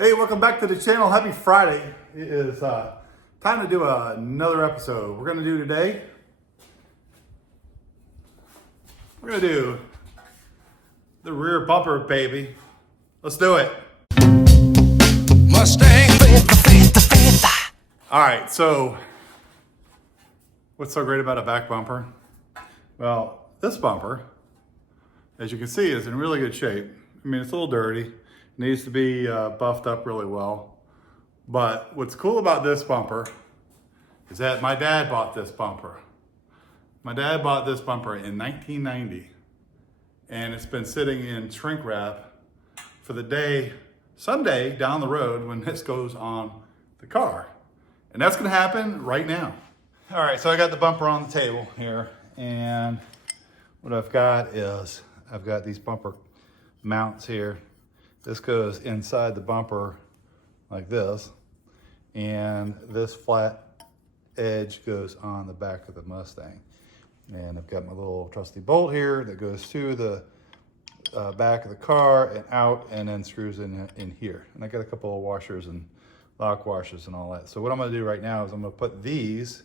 Hey, welcome back to the channel. Happy Friday. It is time to do another episode. We're going to do today, we're going to do the rear bumper, baby. Let's do it. Mustang. All right, so what's so great about a back bumper? Well, this bumper, as you can see, is in really good shape. I mean, it's a little dirty. Needs to be buffed up really well. But what's cool about this bumper is that my dad bought this bumper. My dad bought this bumper in 1990, and it's been sitting in shrink wrap for the day, someday down the road when this goes on the car. And that's gonna happen right now. All right, so I got the bumper on the table here, and what I've got is, I've got these bumper mounts here. This goes inside the bumper like this, and this flat edge goes on the back of the Mustang. And I've got my little trusty bolt here that goes through the back of the car and out, and then screws in here. And I got a couple of washers and lock washers and all that. So what I'm gonna do right now is I'm gonna put these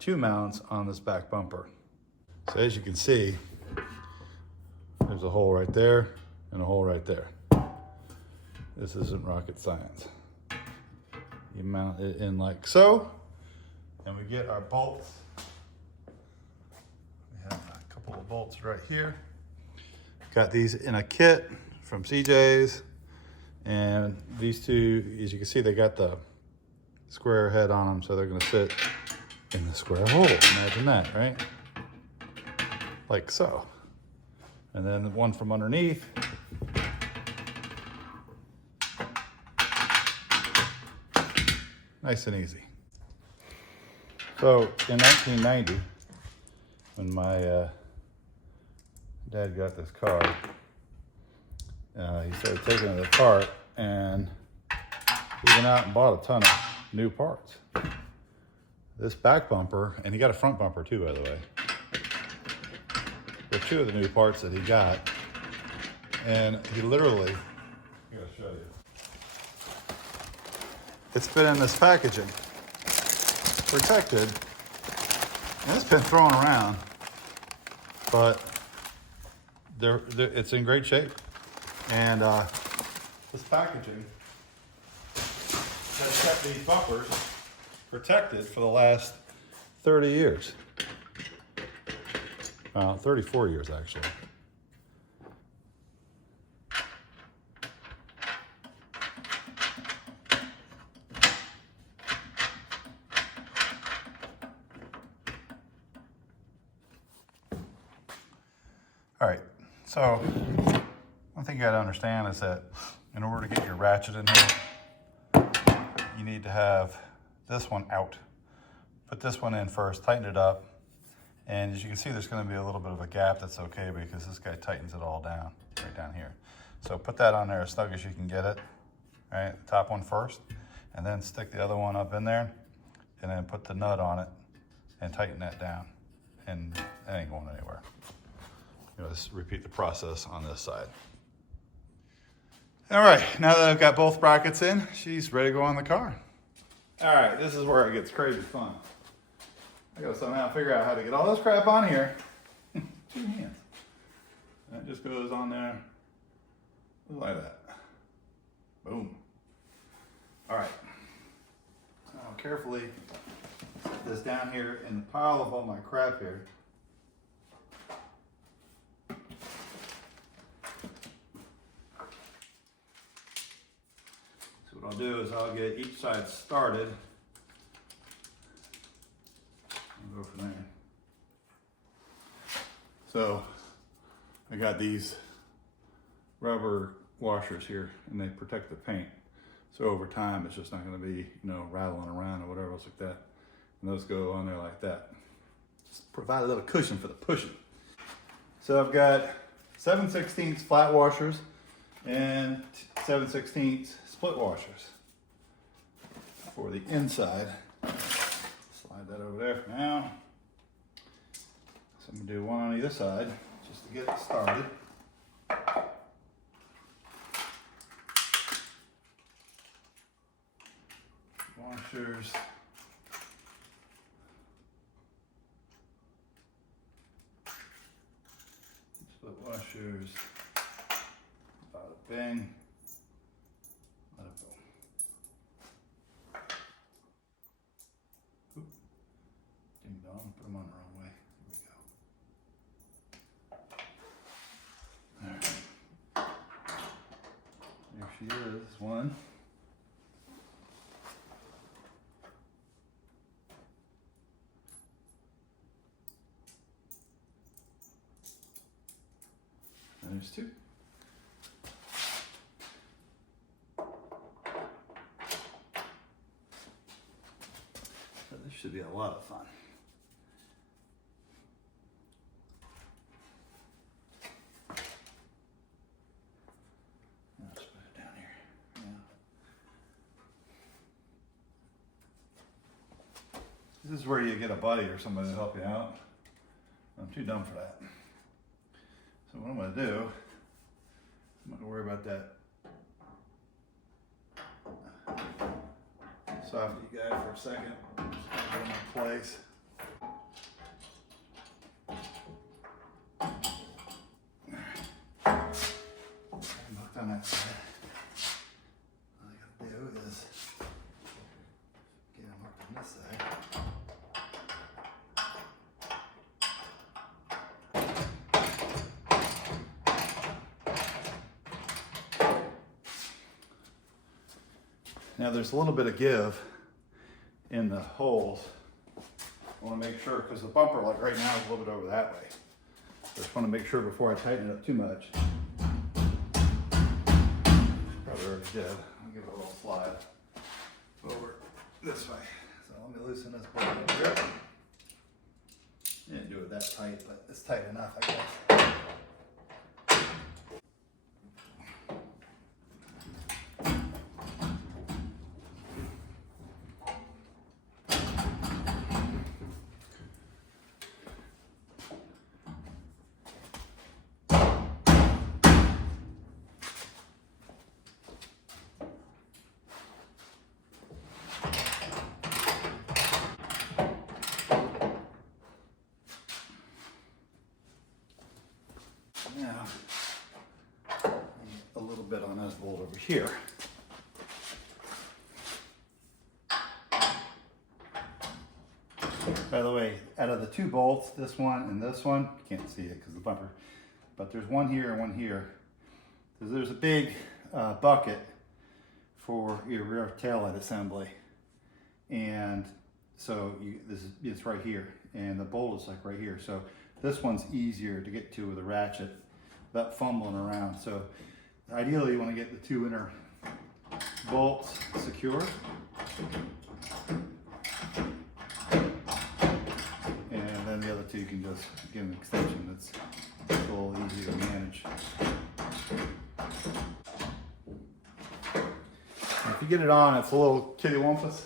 two mounts on this back bumper. So as you can see, there's a hole right there and a hole right there. This isn't rocket science. You mount it in like so, and we get our bolts. We have a couple of bolts right here. Got these in a kit from CJ's, and these two, as you can see, they got the square head on them, so they're gonna sit in the square hole. Imagine that, right? Like so. And then the one from underneath, nice and easy. So in 1990, when my dad got this car, he started taking it apart, and he went out and bought a ton of new parts. This back bumper, and he got a front bumper too, by the way. They're two of the new parts that he got, and he literally, I gotta show you. It's been in this packaging, protected, and it's been thrown around, but it's in great shape. And this packaging has kept these bumpers protected for the last 30 years. 34 years actually. All right, so one thing you gotta understand is that in order to get your ratchet in here, you need to have this one out. Put this one in first, tighten it up, and as you can see, there's gonna be a little bit of a gap. That's okay, because this guy tightens it all down, right down here. So put that on there as snug as you can get it, all right? The top one first, and then stick the other one up in there, and then put the nut on it and tighten that down, and it ain't going anywhere. Let's repeat the process on this side. All right, now that I've got both brackets in, she's ready to go on the car. All right, this is where it gets crazy fun. I gotta somehow figure out how to get all this crap on here. 2 hands. And it just goes on there like that. Boom. All right. Now carefully set this down here in the pile of all my crap here. What I'll do is I'll get each side started and go from there. So I got these rubber washers here, and they protect the paint. So over time, it's just not going to be, rattling around or whatever else like that. And those go on there like that. Just provide a little cushion for the pushing. So I've got 7/16 flat washers and 7/16 split washers for the inside. Slide that over there for now. So I'm gonna do one on either side just to get it started. washers. Split washers. Bada bing. Let it go. Oop. Ding dong. Put them on the wrong way. Here we go. Alright. There she is. One. There's two. So this should be a lot of fun. Let's put it down here. Yeah. This is where you get a buddy or somebody to help you out. I'm too dumb for that. So what I'm going to do, I'm not going to worry about that softy guy for a second. Just put him in place. I'm hooked on that side. All I got to do is get him hooked on this side. Now there's a little bit of give in the holes. I want to make sure, because the bumper, like right now, is a little bit over that way. So I just want to make sure before I tighten it up too much. Probably already did. I'll give it a little slide over this way. So let me loosen this bolt up here. Didn't do it that tight, but it's tight enough, I guess. Now, a little bit on this bolt over here. By the way, out of the two bolts, this one and this one, you can't see it because of the bumper, but there's one here and one here. So there's a big bucket for your rear taillight assembly. And so it's right here, and the bolt is like right here. So this one's easier to get to with a ratchet without fumbling around. So ideally you want to get the two inner bolts secure. And then the other two you can just give an extension that's a little easier to manage. And if you get it on, it's a little kittywampus.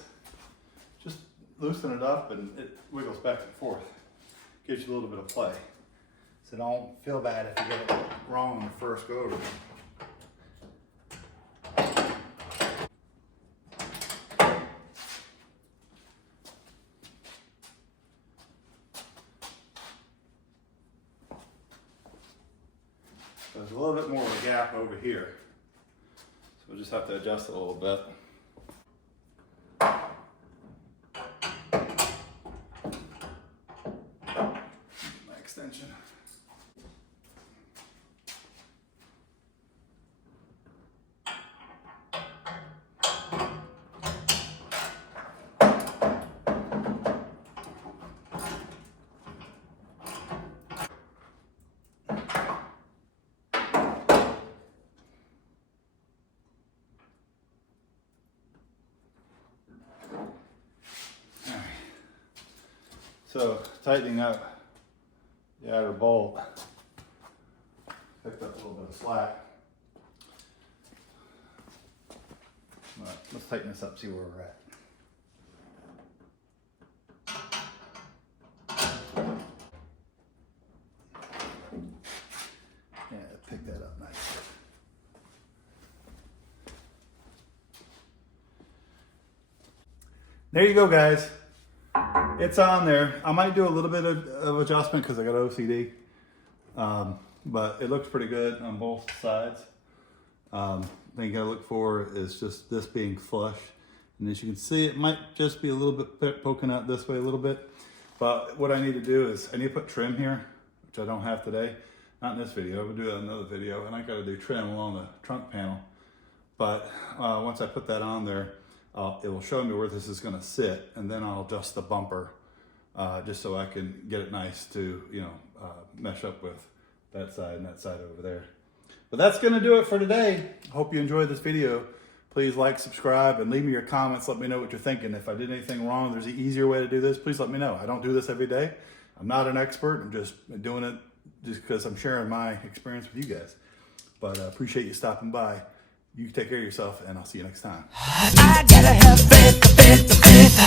Just loosen it up and it wiggles back and forth. Gives you a little bit of play. So don't feel bad if you get it wrong on the first go over. There's a little bit more of a gap over here. So we'll just have to adjust it a little bit. My extension. So tightening up the outer bolt, picked up a little bit of slack. All right, let's tighten this up, see where we're at. Yeah, pick that up nice. there you go, guys. It's on there. I might do a little bit of adjustment because I got OCD. But it looks pretty good on both sides. Thing you gotta look for is just this being flush. And as you can see, it might just be a little bit poking out this way a little bit. But what I need to do is I need to put trim here, which I don't have today. Not in this video, we'll do that in another video. And I gotta do trim along the trunk panel. But once I put that on there, it will show me where this is gonna sit, and then I'll adjust the bumper just so I can get it nice to, mesh up with that side and that side over there. But that's gonna do it for today. Hope you enjoyed this video. Please like, subscribe, and leave me your comments. Let me know what you're thinking. If I did anything wrong, there's an easier way to do this, please let me know. I don't do this every day. I'm not an expert. I'm just doing it just because I'm sharing my experience with you guys. But I appreciate you stopping by. You take care of yourself, and I'll see you next time. I gotta have faith.